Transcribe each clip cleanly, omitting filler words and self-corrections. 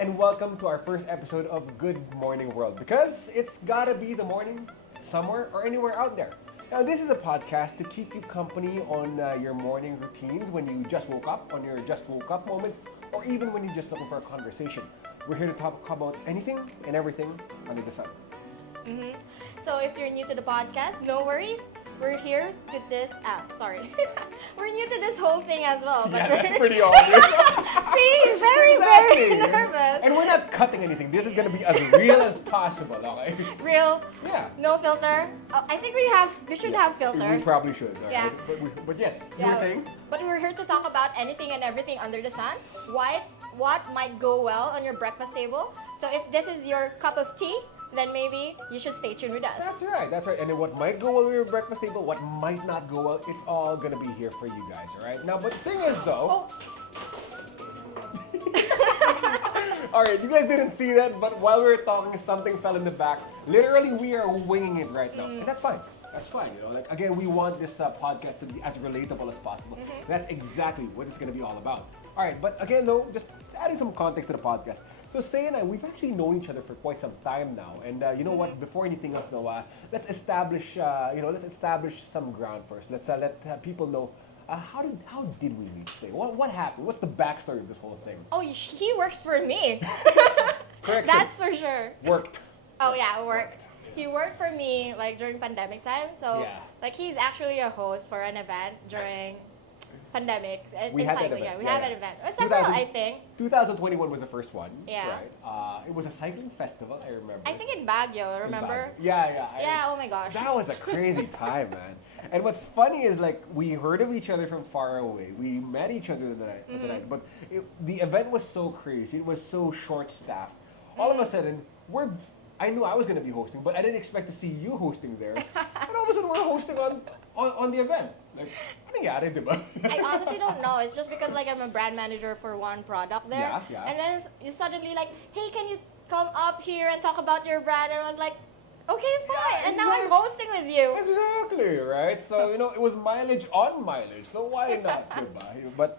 and welcome to our first episode of Good Morning World, because it's gotta be the morning somewhere or anywhere out there. Now, this is a podcast to keep you company on your morning routines when you just woke up, on your just woke up moments, or even when you're just looking for a conversation. We're here to talk about anything and everything under the sun. Mm-hmm. So if you're new to the podcast, no worries. We're here to this. We're new to this whole thing as well. But Yeah, that's pretty obvious. See, very Exactly. nervous. And we're not cutting anything. This is gonna be as real as possible, okay? Real, Yeah. no filter. I think we should have filter. We probably should. Right? Yeah. But yes, you Yeah. were saying? But we're here to talk about anything and everything under the sun. What might go well on your breakfast table. So if this is your cup of tea, then maybe you should stay tuned with us. That's right. And then what might go well with your breakfast table, what might not go well, it's all gonna be here for you guys, all right? Now, but the thing is though, all right, you guys didn't see that, but while we were talking, something fell in the back. Literally, we are winging it right now, and that's fine. That's fine, you know. Like again, we want this podcast to be as relatable as possible. That's exactly what it's gonna be all about. All right, but again, though, just adding some context to the podcast. So Say and I, we've actually known each other for quite some time now, and you know what? Before anything else, Noah, let's establish, let's establish some ground first. Let's let people know how did we meet? Say, what happened? What's the backstory of this whole thing? Oh, he works for me. Correction. That's for sure. Worked. Oh yeah, worked. He worked for me like during pandemic time. So Yeah. like he's actually a host for an event during pandemics. We had that event. Yeah, we Yeah, have yeah. an event. Several, 2000 I think. 2021 was the first one. Yeah. Right. It was a cycling festival. I remember. I think in Baguio, remember? Yeah. Yeah. Oh my gosh. That was a crazy time, man. And what's funny is like we heard of each other from far away. We met each other the night, but the event was so crazy. It was so short-staffed. All of a sudden, I knew I was going to be hosting, but I didn't expect to see you hosting there. And all of a sudden, we're hosting on the event. Like, ano nangyari, di ba? I honestly don't know. It's just because like I'm a brand manager for one product there. Yeah. And then you suddenly like, hey, can you come up here and talk about your brand? And I was like, okay, fine. Yeah, and now I'm exactly. hosting with you. Exactly, right? So, it was mileage on mileage. So why not, diba? But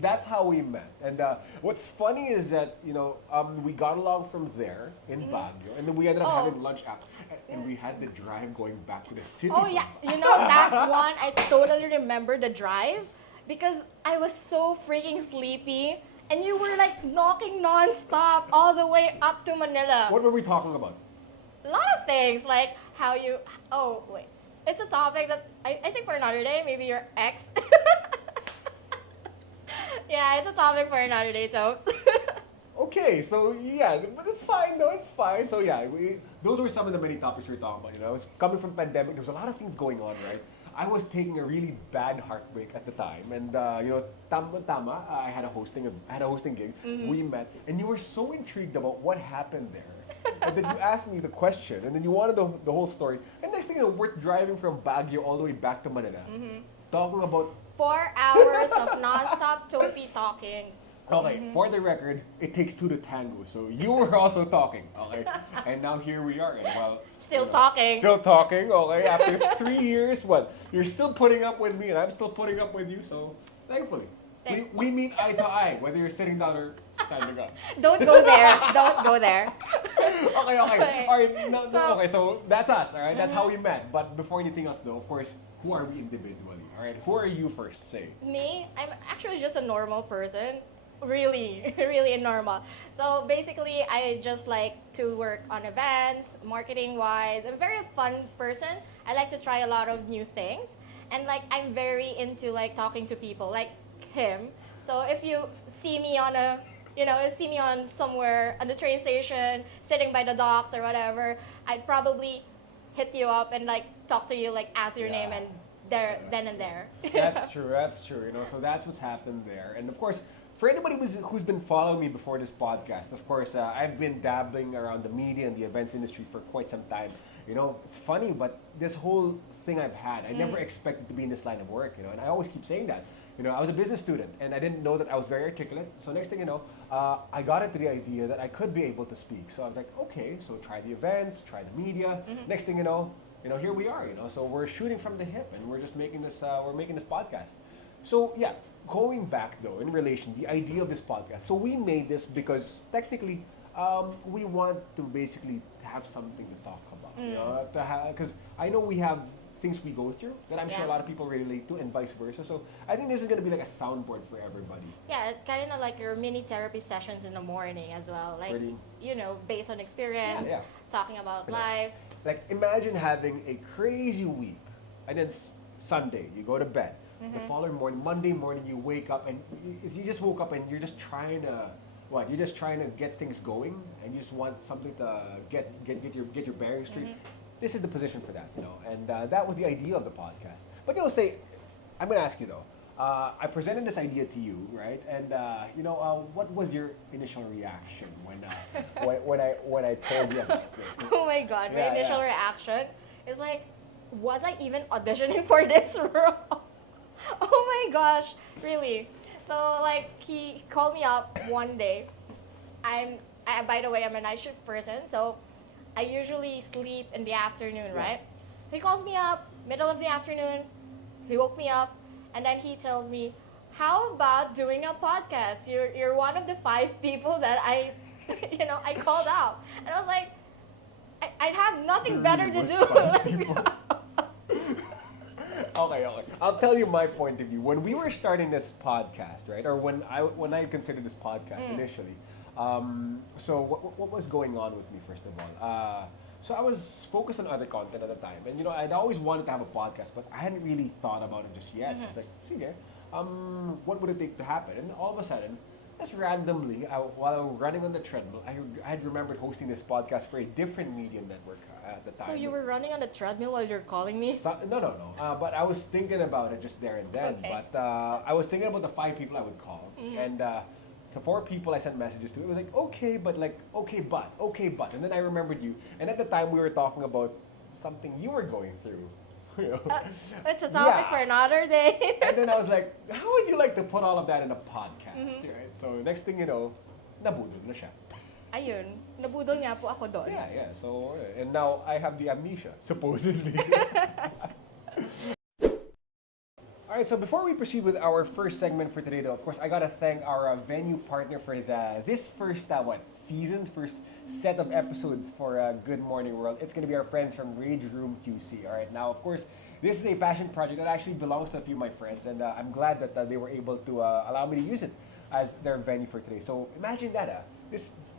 that's how we met. And what's funny is that, we got along from there in Baguio. And then we ended up Oh. having lunch after. And we had the drive going back to the city. Oh yeah, you know that one, I totally remember the drive because I was so freaking sleepy and you were like knocking non-stop all the way up to Manila. What were we talking about? A lot of things like how you, oh wait, it's a topic that I think for another day, maybe your ex. Yeah, it's a topic for another day, Topes. Okay, so yeah, but it's fine. No, it's fine. So yeah, those were some of the many topics we were talking about. I was coming from pandemic. There was a lot of things going on, right? I was taking a really bad heartbreak at the time, and tama. I had a hosting gig. We met, and you were so intrigued about what happened there, and then you asked me the question, and then you wanted the whole story. And next thing you know, we're driving from Baguio all the way back to Manila, talking about. 4 hours of non-stop Topi talking. Okay, for the record, it takes two to tango. So you were also talking, okay? And now here we are. And Still talking. Still talking, okay? After 3 years, what? You're still putting up with me and I'm still putting up with you, so thankfully. We meet eye to eye, whether you're sitting down or standing up. Don't go there. Don't go there. Okay. Okay. All right, okay, so that's us, all right? That's how we met. But before anything else, though, of course, who are we individually, all right? Who are you first, Say? Me, I'm actually just a normal person. Really, really normal. So basically, I just like to work on events, marketing-wise. I'm a very fun person. I like to try a lot of new things. And like, I'm very into like talking to people, like him. So if you see me on somewhere at the train station, sitting by the docks or whatever, I'd probably hit you up and like talk to you, like ask your name and then and there. That's true. So that's what's happened there. And of course, for anybody who's been following me before this podcast, of course, I've been dabbling around the media and the events industry for quite some time. It's funny, but this whole thing I've had, I never expected to be in this line of work, and I always keep saying that. I was a business student, and I didn't know that I was very articulate. So next thing you know, I got into the idea that I could be able to speak. So I was like, okay, so try the events, try the media. Next thing you know, here we are. So we're shooting from the hip, and we're just making this, podcast. So yeah, going back though, in relation, the idea of this podcast. So we made this because technically, we want to basically have something to talk about. You know, because I know we have things we go through that I'm sure a Yeah. lot of people relate to, and vice versa. So I think this is gonna be like a soundboard for everybody. Yeah, kind of like your mini therapy sessions in the morning as well. Like, Pretty- based on experience, Yeah, yeah. talking about Yeah. life. Like imagine having a crazy week, and then Sunday you go to bed. The following morning, Monday morning, you wake up and you just woke up and you're just trying to what? You're just trying to get things going, and you just want something to get your bearings straight. This is the position for that, and that was the idea of the podcast. But say, I'm gonna ask you though. I presented this idea to you, right? And what was your initial reaction when I told you about this? Oh my god, my Yeah, initial yeah. reaction is like, was I even auditioning for this role? Oh my gosh, really? So like he called me up one day. By the way, I'm a night shift person, so I usually sleep in the afternoon, right? He calls me up, middle of the afternoon. He woke me up, and then he tells me, "How about doing a podcast? You're one of the 5 people that I, I called out." And I was like, I'd have nothing better to Was do. 5 Let's people. go. Okay. I'll tell you my point of view. When we were starting this podcast, right, or when I considered this podcast initially, so what was going on with me first of all? So I was focused on other content at the time, and I'd always wanted to have a podcast, but I hadn't really thought about it just yet. So it's like, sige, what would it take to happen? And all of a sudden, just randomly, while I was running on the treadmill, I had remembered hosting this podcast for a different media network at the time. So you were running on the treadmill while you're calling me? No. But I was thinking about it just there and then. Okay. But I was thinking about the 5 people I would call, and so 4 people I sent messages to. It was like okay, but, and then I remembered you, and at the time we were talking about something you were going through. It's a topic Yeah. for another day. And then I was like, how would you like to put all of that in a podcast? Right? So next thing you know, nabudol na siya. Ayun, nabudol nga po ako doon. Yeah. So and now I have the amnesia, supposedly. All right, so before we proceed with our first segment for today, though, of course, I gotta thank our venue partner for this first first set of episodes for Good Morning World. It's gonna be our friends from Rage Room QC. All right, now, of course, this is a passion project that actually belongs to a few of my friends, and I'm glad that they were able to allow me to use it as their venue for today. So imagine that,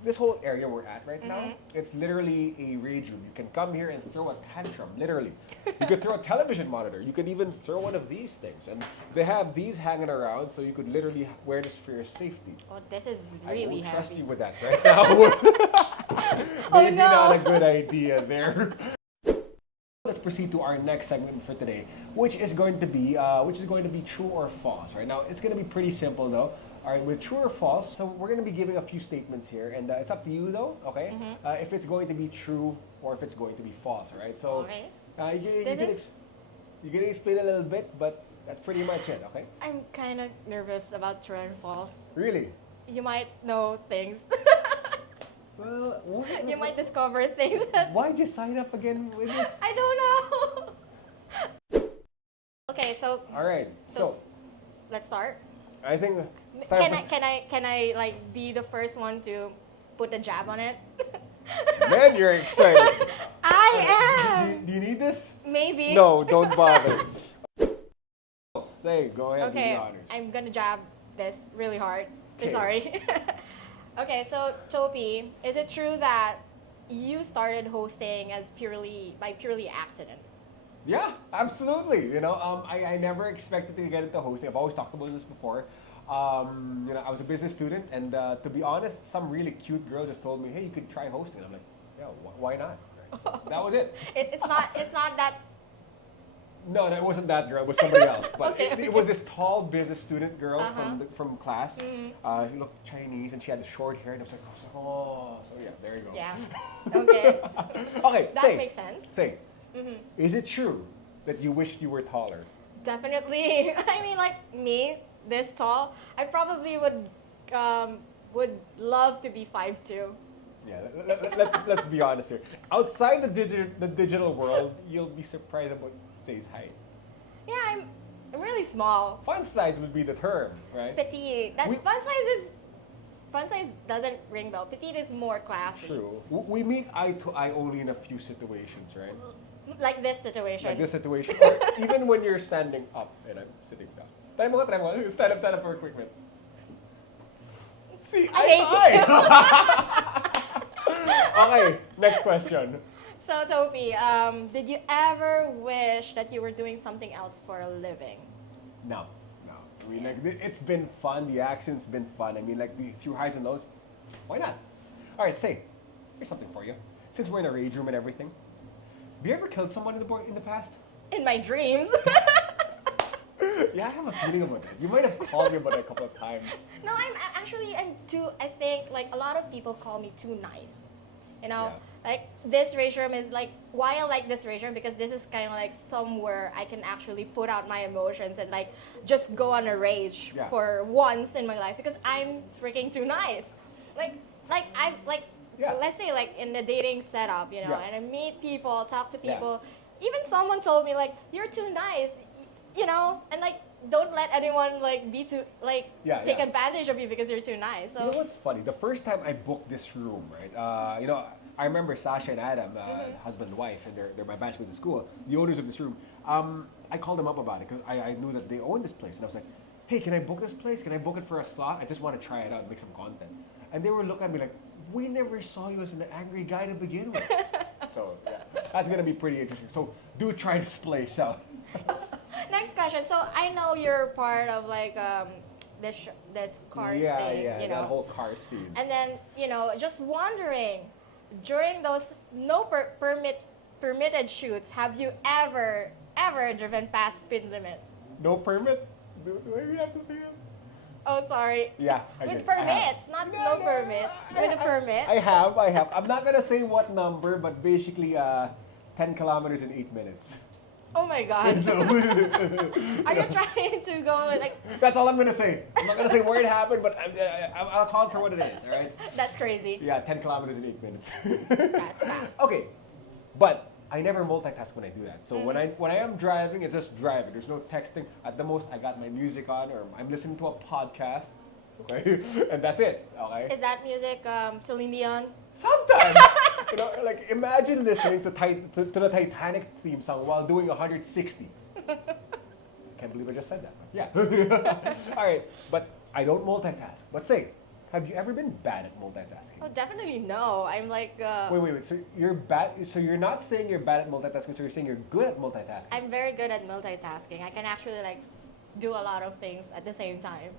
this whole area we're at right now, it's literally a rage room. You can come here and throw a tantrum, literally. You could throw a television monitor. You could even throw one of these things. And they have these hanging around, so you could literally wear this for your safety. Oh, this is I really won't trust heavy. you with that right now. Oh, Maybe no. not a good idea there. Let's proceed to our next segment for today, which is going to be true or false. Right now, it's going to be pretty simple though. All right, with true or false. So we're going to be giving a few statements here, and it's up to you though. Okay, if it's going to be true or if it's going to be false. All right. So Okay. you can explain a little bit, but that's pretty much it. Okay. I'm kind of nervous about true and false. Really? You might know things. Well, You might discover things that why'd you sign up again with this? I don't know. Okay, so All right. So let's start. I think it's time for Can I like be the first one to put a jab on it? Man, you're excited. I am. Do you need this? Maybe. No, don't bother. Say, go ahead, do Okay, the honors. I'm gonna jab this really hard. Okay. Sorry. Okay, so Topi, is it true that you started hosting as purely accident? Yeah, absolutely. I never expected to get into hosting. I've always talked about this before. I was a business student, and to be honest, some really cute girl just told me, "Hey, you could try hosting." And I'm like, "Yeah, why not?" Right, so that was it. It's not that. No, it wasn't that girl. It was somebody else. But Okay. it was this tall business student girl Uh-huh. from class. She looked Chinese, and she had the short hair. And I was like, oh, so yeah, there you go. Yeah. Okay. Okay, That say, makes sense. say, is it true that you wished you were taller? Definitely. I mean, like me, this tall, I probably would love to be 5'2". Yeah, let's be honest here. Outside the digital world, you'll be surprised about Say's height. Yeah, I'm really small. Fun size would be the term, right? Petite. That's We- fun size doesn't ring bell. Petite is more classy. True. We meet eye to eye only in a few situations, right? Like this situation. Like this situation, or even when you're standing up and I'm sitting down. Try mo. Stand up for a quick minute. See, I eye to eye. Okay, next question. So Topi, did you ever wish that you were doing something else for a living? No. I mean, like, it's been fun. The action's been fun. I mean, like, through highs and lows. Why not? All right, say, here's something for you. Since we're in a rage room and everything, have you ever killed someone in the past? In my dreams. Yeah, I have a feeling about it. You might have called me about it a couple of times. No, I think like a lot of people call me too nice. You know, like this rage room is like, why I like this rage room, because this is kind of like somewhere I can actually put out my emotions and like just go on a rage for once in my life, because I'm freaking too nice. Let's say like in the dating setup, you know, and I meet people, talk to people. Even someone told me like, you're too nice, you know, and like don't let anyone like be too like take advantage of you because you're too nice. So you know what's funny? The first time I booked this room, right? You know, I remember Sasha and Adam, husband and wife, and they're my batchmates at school, the owners of this room. I called them up about it because I knew that they owned this place, and I was like, hey, can I book this place? Can I book it for a slot? I just want to try it out and make some content. And they were looking at me like, we never saw you as an angry guy to begin with. So that's gonna be pretty interesting. So do try this place out. Next question. So I know you're part of like this car thing, you know, that whole car scene. and then you know, just wondering, during those permitted shoots, have you ever driven past speed limit? No permit? Do I really have to say it? Oh, sorry. Yeah. With permits, not no permits. With a permit. I have. I'm not gonna say what number, but basically 10 kilometers in 8 minutes. Oh my God. So, Are you trying to go like? that's all I'm gonna say. I'm not gonna say where it happened, but I'll call it for what it is, all right? That's crazy. Yeah, 10 kilometers in 8 minutes. That's fast. Okay, but I never multitask when I do that. So when I am driving, it's just driving. There's no texting. At the most, I got my music on, or I'm listening to a podcast. Okay, and that's it. Okay. Is that music Celine Dion? Sometimes, you know, like imagine listening to the Titanic theme song while doing 160. Can't believe I just said that. But yeah. All right, but I don't multitask. But say, have you ever been bad at multitasking? Oh, definitely no. I'm like. Wait. So you're bad. So you're not saying you're bad at multitasking. So you're saying you're good at multitasking. I'm very good at multitasking. I can actually like do a lot of things at the same time.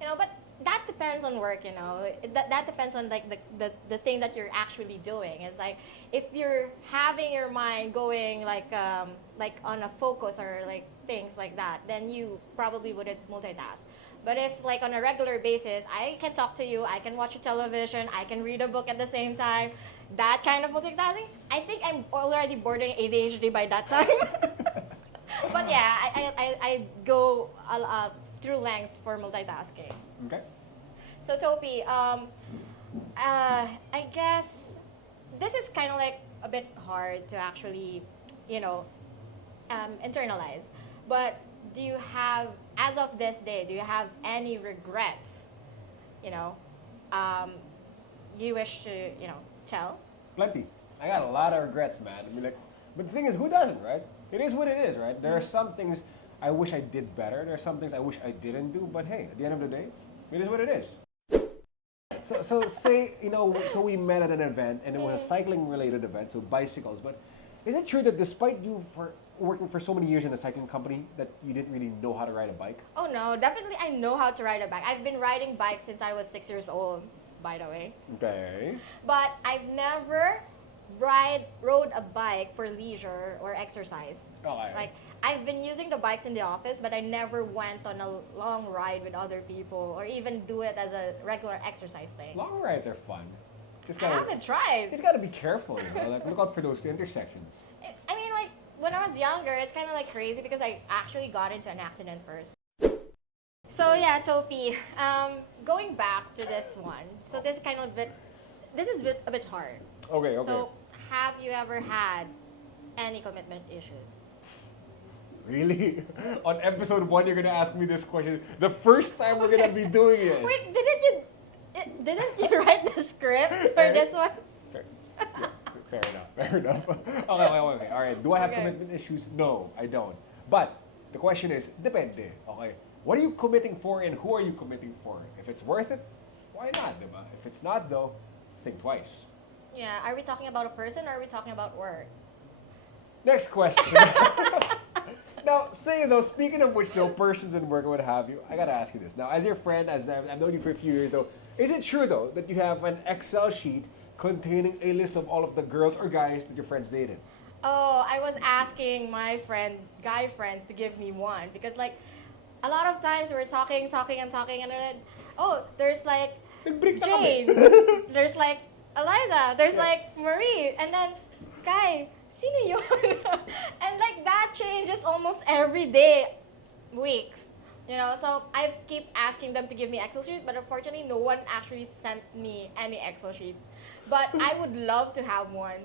You know, but that depends on work, you know. That depends on like the thing that you're actually doing. It's like if you're having your mind going like on a focus or like things like that, then you probably wouldn't multitask. But if like on a regular basis, I can talk to you, I can watch a television, I can read a book at the same time, that kind of multitasking, I think I'm already bordering ADHD by that time. But yeah, I go through lengths for multitasking. Okay. So Topi, I guess this is kind of like a bit hard to actually, you know, internalize. But do you have, as of this day, do you have any regrets? You know, you wish to, you know, tell? Plenty. I got a lot of regrets, man. I mean, like, but the thing is, who doesn't, right? It is what it is, right? There are some things I wish I did better. There are some things I wish I didn't do. But hey, at the end of the day, it is what it is. So say, you know, so we met at an event, and it was a cycling-related event, so bicycles. But is it true that despite you working for so many years in a cycling company, that you didn't really know how to ride a bike? Oh no, definitely I know how to ride a bike. I've been riding bikes since I was 6 years old, by the way. Okay. But I've never rode a bike for leisure or exercise. Okay. Like I've been using the bikes in the office, but I never went on a long ride with other people or even do it as a regular exercise thing. Long rides are fun. Just I haven't tried. Just gotta be careful, you know. Like look out for those intersections. I mean, like when I was younger, it's kind of like crazy because I actually got into an accident first. So yeah, Topi, going back to this one. So this is kind of a bit hard. Okay. So have you ever had any commitment issues? Really? On episode 1, you're gonna ask me this question. The first time we're gonna be doing it. Wait, didn't you write the script for this one? Fair, yeah, fair enough. Fair enough. Okay. All right. Do I have Okay. commitment issues? No, I don't. But the question is, depende. Okay. What are you committing for, and who are you committing for? If it's worth it, why not, diba? If it's not, though, think twice. Yeah, are we talking about a person or are we talking about work? Next question. Now, say though, speaking of which, though, persons and work and what have you, I gotta ask you this. Now, as your friend, as I've known you for a few years, though, is it true though that you have an Excel sheet containing a list of all of the girls or guys that your friends dated? Oh, I was asking my guy friends to give me one because like a lot of times we're talking, and then there's like Nag-break na Jane, kami. there's like Eliza, there's Yeah. like Marie, and then guy, sino yun? And like that changes almost every day, weeks. You know, so I keep asking them to give me Excel sheets, but unfortunately, no one actually sent me any Excel sheet. But I would love to have one.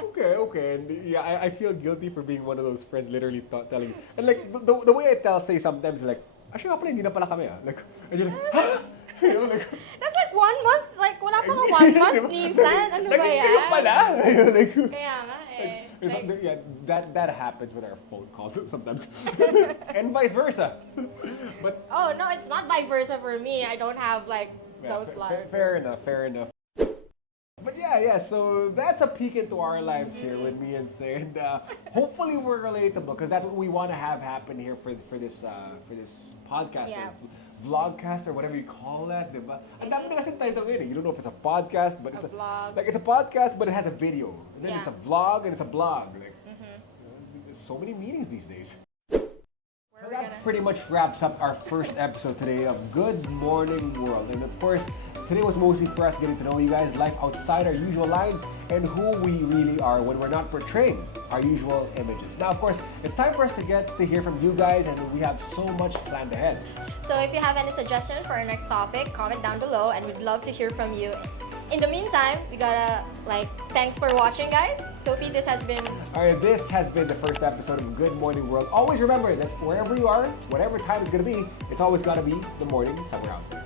Okay. And yeah, I feel guilty for being one of those friends literally telling you. And like, the way I say sometimes, like, actually, nga pala, hindi na pala kami ah. Like, and you're like, ha? You know, like, That's like 1 month, like wala pa ka 1 month minsan. Ano ba naging yan? kayo pala. Like, Kaya nga eh. Like, yeah, that happens with our phone calls sometimes, and vice versa. But Oh no, it's not vice versa for me. I don't have like yeah, those lines. fair enough. But yeah. So that's a peek into our lives here with me and Say, and hopefully we're relatable because that's what we want to have happen here for this podcast Yeah. or vlogcast or whatever you call that, diba? Ang dami na kasi title ngayon eh. You don't know if it's a podcast, but it's A vlog. like it's a podcast, but it has a video, and then Yeah. it's a vlog and it's a blog. Like, there's so many meanings these days. So that pretty much wraps up our first episode today of Good Morning World. And of course, today was mostly for us getting to know you guys, life outside our usual lines, and who we really are when we're not portraying our usual images. Now, of course, it's time for us to get to hear from you guys, and we have so much planned ahead. So if you have any suggestions for our next topic, comment down below and we'd love to hear from you. In the meantime, we gotta thanks for watching, guys. Topi, this has been All right, this has been the first episode of Good Morning World. Always remember that wherever you are, whatever time it's gonna be, it's always gotta be the morning somewhere out there.